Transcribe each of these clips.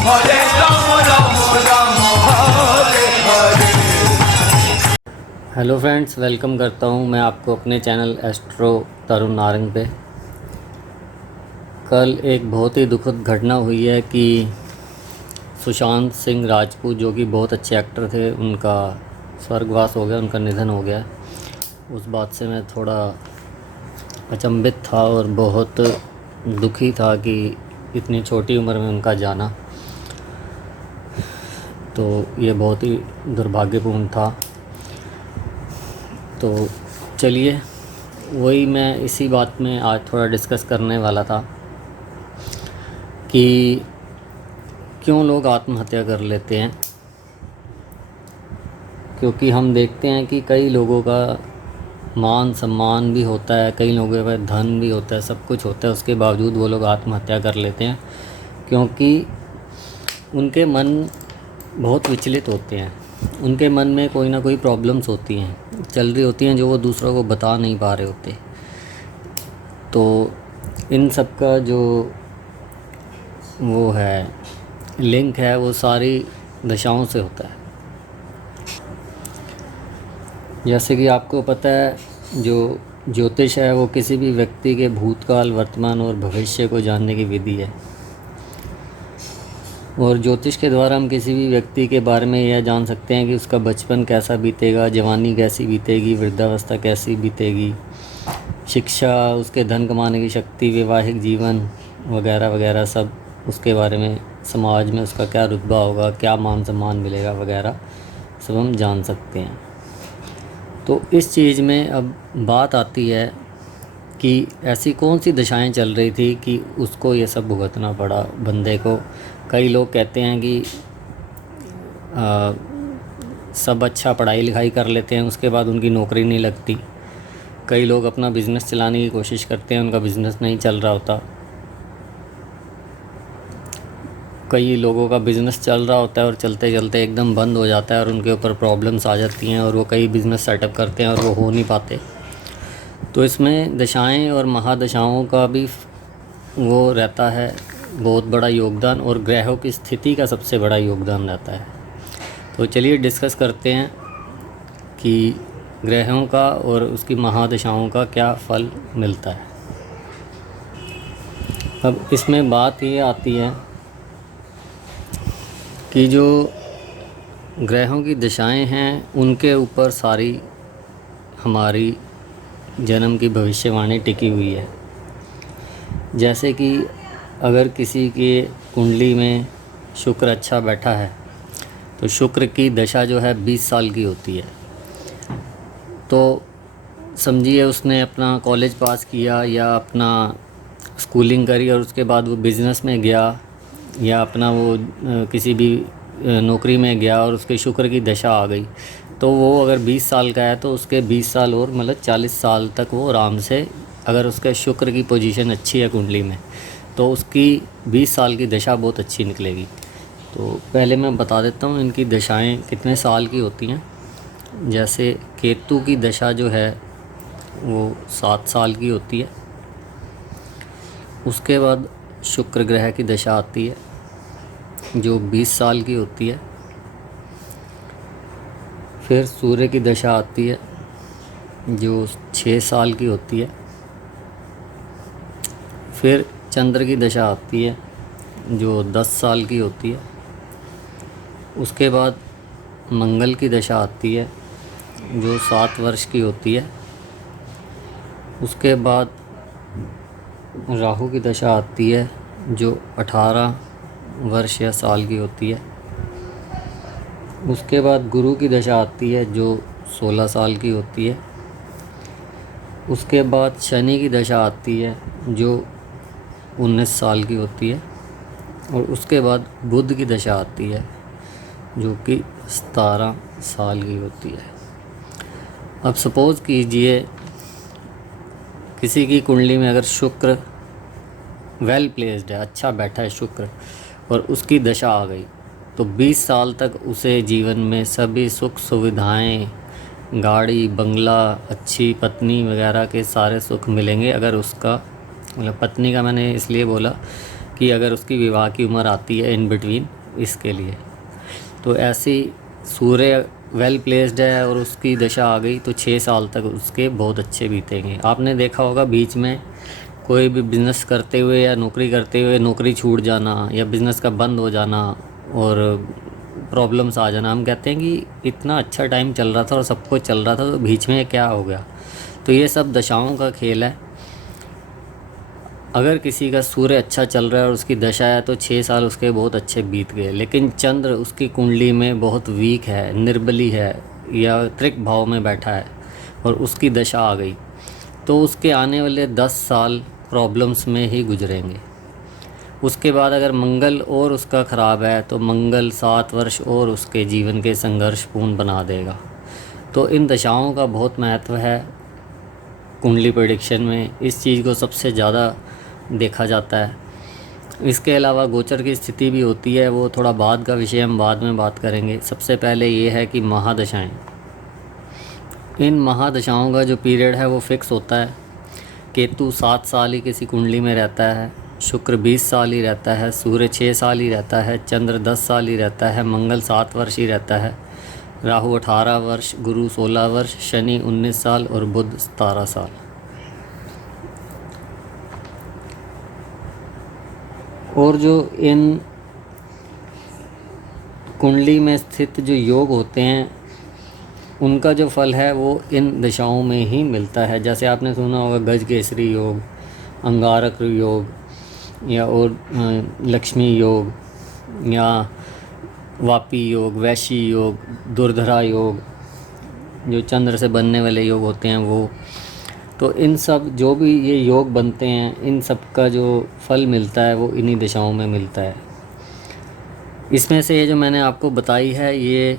हरे Ram Ram Ram Hare Hare. Hello friends, welcome करता हूं मैं आपको अपने चैनल एस्ट्रो तरुण नारंग पे। कल एक बहुत ही दुखद घटना हुई है कि सुशांत सिंह राजपूत, जो कि बहुत अच्छे एक्टर थे, उनका स्वर्गवास हो गया, उनका निधन हो गया। उस बात से मैं थोड़ा अचंभित था और बहुत दुखी था कि इतनी छोटी उम्र में उनका जाना, तो ये बहुत ही दुर्भाग्यपूर्ण था। तो चलिए, वही मैं इसी बात में आज थोड़ा डिस्कस करने वाला था कि क्यों लोग आत्महत्या कर लेते हैं। क्योंकि हम देखते हैं कि कई लोगों का मान सम्मान भी होता है, कई लोगों का धन भी होता है, सब कुछ होता है, उसके बावजूद वो लोग आत्महत्या कर लेते हैं क्योंकि उनके मन बहुत विचलित होते हैं। उनके मन में कोई ना कोई प्रॉब्लम्स होती हैं, चल रही होती हैं, जो वो दूसरों को बता नहीं पा रहे होते। तो इन सब का जो वो है लिंक है, वो सारी दशाओं से होता है। जैसे कि आपको पता है, जो ज्योतिष है वो किसी भी व्यक्ति के भूतकाल, वर्तमान और भविष्य को जानने की विधि है। और ज्योतिष के द्वारा हम किसी भी व्यक्ति के बारे में यह जान सकते हैं कि उसका बचपन कैसा बीतेगा, जवानी कैसी बीतेगी, वृद्धावस्था कैसी बीतेगी, शिक्षा, उसके धन कमाने की शक्ति, वैवाहिक जीवन वगैरह वगैरह, सब उसके बारे में, समाज में उसका क्या रुतबा होगा, क्या मान सम्मान मिलेगा वगैरह, सब हम जान सकते हैं। तो इस चीज़ में अब बात आती है कि ऐसी कौन सी दशाएं चल रही थी कि उसको ये सब भुगतना पड़ा बंदे को। कई लोग कहते हैं कि सब अच्छा पढ़ाई लिखाई कर लेते हैं, उसके बाद उनकी नौकरी नहीं लगती। कई लोग अपना बिज़नेस चलाने की कोशिश करते हैं, उनका बिज़नेस नहीं चल रहा होता। कई लोगों का बिज़नेस चल रहा होता है और चलते चलते एकदम बंद हो जाता है और उनके ऊपर प्रॉब्लम्स आ जाती हैं और वो कई बिज़नेस सेटअप करते हैं और वो हो नहीं पाते। तो इसमें दशाएं और महादशाओं का भी वो रहता है बहुत बड़ा योगदान, और ग्रहों की स्थिति का सबसे बड़ा योगदान रहता है। तो चलिए डिस्कस करते हैं कि ग्रहों का और उसकी महादशाओं का क्या फल मिलता है। अब इसमें बात ये आती है कि जो ग्रहों की दशाएं हैं, उनके ऊपर सारी हमारी जन्म की भविष्यवाणी टिकी हुई है। जैसे कि अगर किसी के कुंडली में शुक्र अच्छा बैठा है, तो शुक्र की दशा जो है 20 साल की होती है। तो समझिए उसने अपना कॉलेज पास किया या अपना स्कूलिंग करी और उसके बाद वो बिज़नेस में गया या अपना वो किसी भी नौकरी में गया और उसके शुक्र की दशा आ गई, तो वो अगर 20 साल का है तो उसके 20 साल और मतलब 40 साल तक वो आराम से, अगर उसके शुक्र की पोजीशन अच्छी है कुंडली में, तो उसकी 20 साल की दशा बहुत अच्छी निकलेगी। तो पहले मैं बता देता हूँ इनकी दशाएं कितने साल की होती हैं। जैसे केतु की दशा जो है वो 7 साल की होती है। उसके बाद शुक्र ग्रह की दशा आती है जो 20 साल की होती है। फिर सूर्य की दशा आती है जो 6 साल की होती है। फिर चंद्र की दशा आती है जो 10 साल की होती है। उसके बाद मंगल की दशा आती है जो 7 वर्ष की होती है। उसके बाद राहु की दशा आती है जो 18 वर्ष या साल की होती है। उसके बाद गुरु की दशा आती है जो 16 साल की होती है। उसके बाद शनि की दशा आती है जो 19 साल की होती है। और उसके बाद बुध की दशा आती है जो कि 17 साल की होती है। अब सपोज़ कीजिए किसी की कुंडली में अगर शुक्र वेल प्लेस्ड है, अच्छा बैठा है शुक्र, और उसकी दशा आ गई, तो 20 साल तक उसे जीवन में सभी सुख सुविधाएं, गाड़ी बंगला, अच्छी पत्नी वगैरह के सारे सुख मिलेंगे। अगर उसका मतलब पत्नी का मैंने इसलिए बोला कि अगर उसकी विवाह की उम्र आती है इन बिटवीन, इसके लिए। तो ऐसी सूर्य वेल प्लेस्ड है और उसकी दशा आ गई तो 6 साल तक उसके बहुत अच्छे बीतेंगे। आपने देखा होगा बीच में कोई भी बिज़नेस करते हुए या नौकरी करते हुए नौकरी छूट जाना या बिज़नेस का बंद हो जाना और प्रॉब्लम्स आ जाना, हम कहते हैं कि इतना अच्छा टाइम चल रहा था और सब कुछ चल रहा था तो बीच में क्या हो गया। तो ये सब दशाओं का खेल है। अगर किसी का सूर्य अच्छा चल रहा है और उसकी दशा है तो 6 साल उसके बहुत अच्छे बीत गए, लेकिन चंद्र उसकी कुंडली में बहुत वीक है, निर्बली है या त्रिक भाव में बैठा है और उसकी दशा आ गई तो उसके आने वाले 10 साल प्रॉब्लम्स में ही गुजरेंगे। उसके बाद अगर मंगल और उसका ख़राब है तो मंगल 7 वर्ष और उसके जीवन के संघर्षपूर्ण बना देगा। तो इन दशाओं का बहुत महत्व है कुंडली प्रेडिक्शन में, इस चीज़ को सबसे ज़्यादा देखा जाता है। इसके अलावा गोचर की स्थिति भी होती है, वो थोड़ा बाद का विषय, हम बाद में बात करेंगे। सबसे पहले ये है कि महादशाएं, इन महादशाओं का जो पीरियड है वो फिक्स होता है। केतु 7 साल ही किसी कुंडली में रहता है, शुक्र 20 साल ही रहता है, सूर्य 6 साल ही रहता है, चंद्र 10 साल ही रहता है, मंगल 7 वर्ष ही रहता है, राहु 18 वर्ष, गुरु 16 वर्ष, शनि 19 साल और बुध 17 साल। और जो इन कुंडली में स्थित जो योग होते हैं उनका जो फल है वो इन दशाओं में ही मिलता है। जैसे आपने सुना होगा गज केसरी योग, अंगारक योग या और लक्ष्मी योग या वापी योग, वैशी योग, दुर्धरा योग, जो चंद्र से बनने वाले योग होते हैं वो। तो इन सब जो भी ये योग बनते हैं इन सब का जो फल मिलता है वो इन्हीं दशाओं में मिलता है। इसमें से ये जो मैंने आपको बताई है ये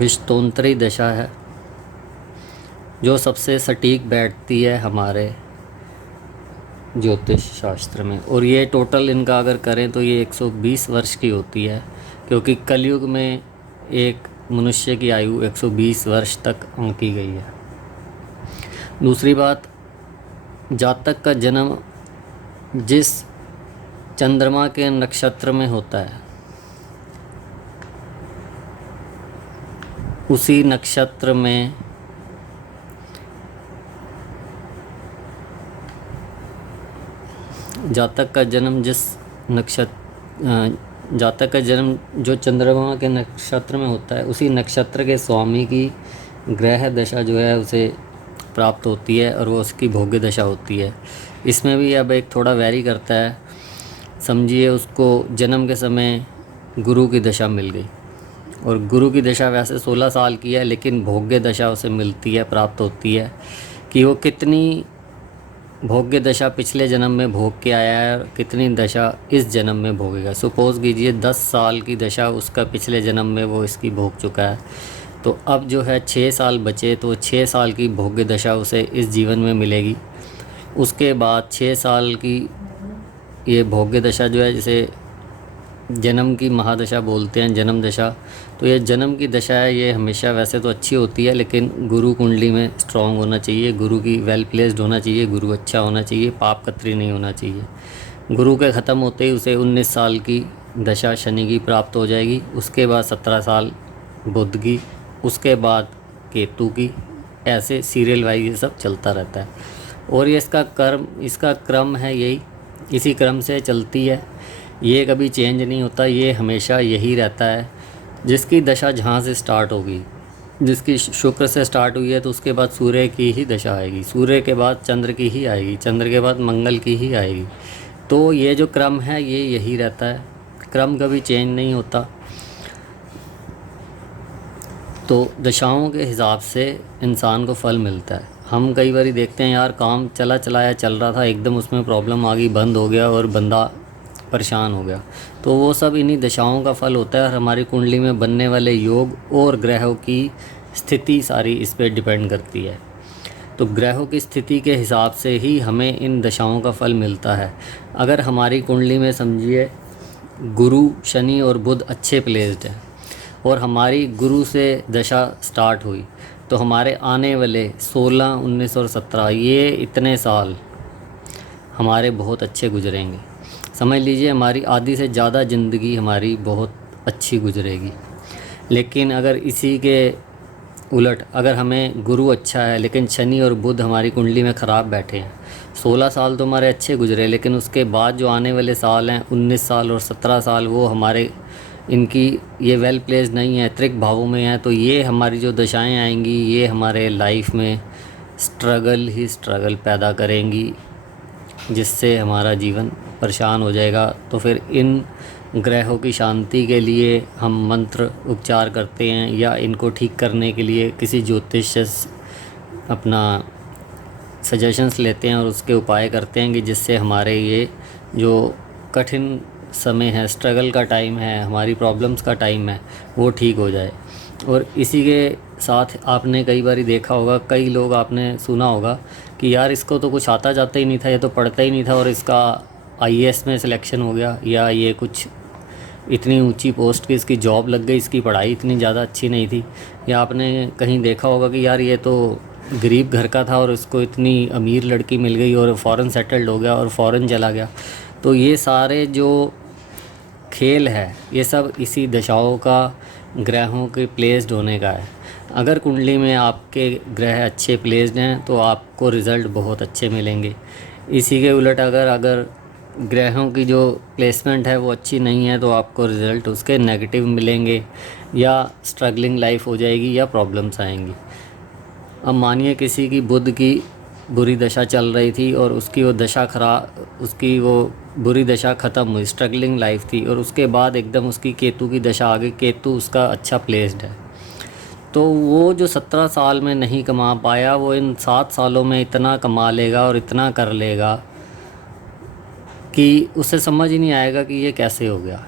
विश्वतोंतरी दशा है जो सबसे सटीक बैठती है हमारे ज्योतिष शास्त्र में। और ये टोटल इनका अगर करें तो ये 120 वर्ष की होती है, क्योंकि कलयुग में एक मनुष्य की आयु 120 वर्ष तक आंकी गई है। दूसरी बात, जातक का जन्म जिस चंद्रमा के नक्षत्र में होता है उसी नक्षत्र में जातक का जन्म जो चंद्रमा के नक्षत्र में होता है उसी नक्षत्र के स्वामी की ग्रह दशा जो है उसे प्राप्त होती है और वो उसकी भोग्य दशा होती है। इसमें भी अब एक थोड़ा वैरी करता है। समझिए उसको जन्म के समय गुरु की दशा मिल गई और गुरु की दशा वैसे 16 साल की है, लेकिन भोग्य दशा उसे मिलती है, प्राप्त होती है कि वो कितनी भोग्य दशा पिछले जन्म में भोग के आया है और कितनी दशा इस जन्म में भोगेगा। सपोज़ कीजिए 10 साल की दशा उसका पिछले जन्म में वो इसकी भोग चुका है, तो अब जो है 6 साल बचे तो 6 साल की भोग्य दशा उसे इस जीवन में मिलेगी। उसके बाद 6 साल की ये भोग्य दशा जो है, जिसे जन्म की महादशा बोलते हैं, जन्म दशा, तो ये जन्म की दशा है। ये हमेशा वैसे तो अच्छी होती है, लेकिन गुरु कुंडली में स्ट्रांग होना चाहिए, गुरु की वेल प्लेस्ड होना चाहिए, गुरु अच्छा होना चाहिए, पाप कतरी नहीं होना चाहिए। गुरु के ख़त्म होते ही उसे 19 साल की दशा शनि की प्राप्त हो जाएगी। उसके बाद 17 साल बुध की, उसके बाद केतु की, ऐसे सीरियल वाइज ये सब चलता रहता है। और ये इसका क्रम है यही, इसी क्रम से चलती है, ये कभी चेंज नहीं होता, ये हमेशा यही रहता है। जिसकी दशा जहाँ से स्टार्ट होगी, जिसकी शुक्र से स्टार्ट हुई है तो उसके बाद सूर्य की ही दशा आएगी, सूर्य के बाद चंद्र की ही आएगी, चंद्र के बाद मंगल की ही आएगी। तो ये जो क्रम है ये यही रहता है, क्रम कभी चेंज नहीं होता। तो दशाओं के हिसाब से इंसान को फल मिलता है। हम कई बार देखते हैं यार काम चला चलाया चल रहा था, एकदम उसमें प्रॉब्लम आ गई, बंद हो गया और बंदा परेशान हो गया, तो वो सब इन्हीं दशाओं का फल होता है। और हमारी कुंडली में बनने वाले योग और ग्रहों की स्थिति सारी इस पर डिपेंड करती है। तो ग्रहों की स्थिति के हिसाब से ही हमें इन दशाओं का फल मिलता है। अगर हमारी कुंडली में समझिए गुरु, शनि और बुध अच्छे प्लेस्ड हैं और हमारी गुरु से दशा स्टार्ट हुई तो हमारे आने वाले 16, 19 और 17 ये इतने साल हमारे बहुत अच्छे गुजरेंगे। समझ लीजिए हमारी आधी से ज़्यादा ज़िंदगी हमारी बहुत अच्छी गुजरेगी। लेकिन अगर इसी के उलट अगर हमें गुरु अच्छा है लेकिन शनि और बुध हमारी कुंडली में ख़राब बैठे हैं, 16 साल तो हमारे अच्छे गुजरे, लेकिन उसके बाद जो आने वाले साल हैं 19 साल और 17 साल वो हमारे इनकी ये वेल प्लेस्ड नहीं है, त्रिक भावों में है। तो ये हमारी जो दशाएं आएंगी ये हमारे लाइफ में स्ट्रगल ही स्ट्रगल पैदा करेंगी, जिससे हमारा जीवन परेशान हो जाएगा। तो फिर इन ग्रहों की शांति के लिए हम मंत्र उपचार करते हैं या इनको ठीक करने के लिए किसी ज्योतिष से अपना सजेशंस लेते हैं और उसके उपाय करते हैं कि जिससे हमारे ये जो कठिन समय है, स्ट्रगल का टाइम है, हमारी प्रॉब्लम्स का टाइम है, वो ठीक हो जाए। और इसी के साथ आपने कई बार देखा होगा, कई लोग आपने सुना होगा कि यार इसको तो कुछ आता जाता ही नहीं था, ये तो पढ़ता ही नहीं था और इसका आईएएस में सिलेक्शन हो गया, या ये कुछ इतनी ऊंची पोस्ट की इसकी जॉब लग गई, इसकी पढ़ाई इतनी ज़्यादा अच्छी नहीं थी। या आपने कहीं देखा होगा कि यार ये तो गरीब घर का था और इसको इतनी अमीर लड़की मिल गई और फ़ॉरेन सेटल्ड हो गया और फ़ॉरेन चला गया। तो ये सारे जो खेल है ये सब इसी दशाओं का, ग्रहों के प्लेस्ड होने का है। अगर कुंडली में आपके ग्रह अच्छे प्लेस्ड हैं तो आपको रिज़ल्ट बहुत अच्छे मिलेंगे। इसी के उलट अगर ग्रहों की जो प्लेसमेंट है वो अच्छी नहीं है तो आपको रिज़ल्ट उसके नेगेटिव मिलेंगे, या स्ट्रगलिंग लाइफ हो जाएगी या प्रॉब्लम्स आएंगी। अब मानिए किसी की बुध की बुरी दशा चल रही थी और उसकी वो बुरी दशा ख़त्म हुई, स्ट्रगलिंग लाइफ थी, और उसके बाद एकदम उसकी केतु की दशा आ गई, केतु उसका अच्छा प्लेस्ड है। तो वो जो 17 साल में नहीं कमा पाया वो इन 7 सालों में इतना कमा लेगा और इतना कर लेगा कि उसे समझ ही नहीं आएगा कि ये कैसे हो गया।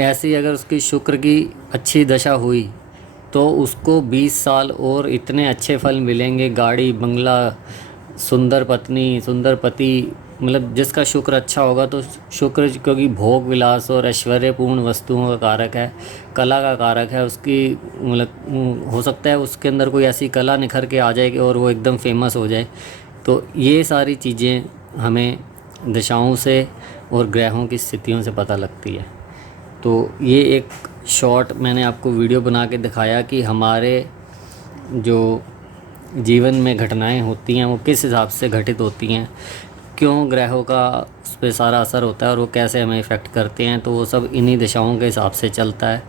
ऐसे ही अगर उसकी शुक्र की अच्छी दशा हुई तो उसको 20 साल और इतने अच्छे फल मिलेंगे, गाड़ी बंगला, सुंदर पत्नी, सुंदर पति, मतलब जिसका शुक्र अच्छा होगा। तो शुक्र क्योंकि भोग विलास और ऐश्वर्यपूर्ण वस्तुओं का कारक है, कला का कारक है, उसकी मतलब हो सकता है उसके अंदर कोई ऐसी कला निखर के आ जाए और वो एकदम फेमस हो जाए। तो ये सारी चीज़ें हमें दशाओं से और ग्रहों की स्थितियों से पता लगती है। तो ये एक शॉर्ट मैंने आपको वीडियो बना के दिखाया कि हमारे जो जीवन में घटनाएं होती हैं वो किस हिसाब से घटित होती हैं, क्यों ग्रहों का उस पर सारा असर होता है और वो कैसे हमें इफ़ेक्ट करते हैं। तो वो सब इन्हीं दिशाओं के हिसाब से चलता है।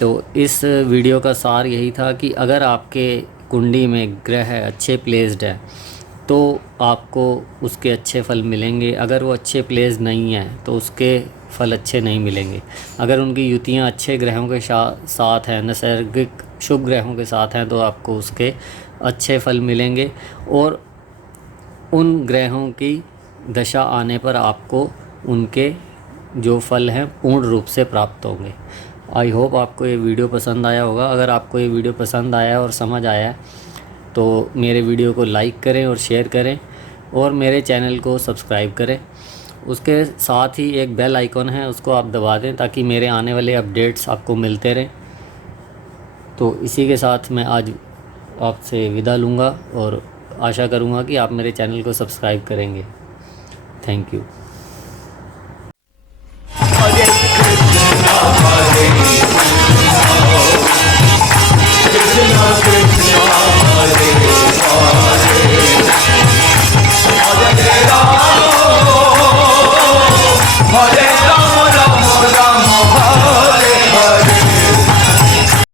तो इस वीडियो का सार यही था कि अगर आपके कुंडली में ग्रह अच्छे प्लेस्ड है तो आपको उसके अच्छे फल मिलेंगे। अगर वो अच्छे प्लेस नहीं हैं तो उसके फल अच्छे नहीं मिलेंगे। अगर उनकी युतियाँ अच्छे ग्रहों के साथ हैं, नैसर्गिक शुभ ग्रहों के साथ हैं, तो आपको उसके अच्छे फल मिलेंगे और उन ग्रहों की दशा आने पर आपको उनके जो फल हैं पूर्ण रूप से प्राप्त होंगे। आई होप आपको ये वीडियो पसंद आया होगा। अगर आपको ये वीडियो पसंद आया और समझ आया तो मेरे वीडियो को लाइक करें और शेयर करें और मेरे चैनल को सब्सक्राइब करें। उसके साथ ही एक बेल आइकॉन है, उसको आप दबा दें ताकि मेरे आने वाले अपडेट्स आपको मिलते रहें। तो इसी के साथ मैं आज आपसे विदा लूँगा और आशा करूँगा कि आप मेरे चैनल को सब्सक्राइब करेंगे। Thank you. Hare Krishna Krishna Krishna Hare Hare Ram Hare Ram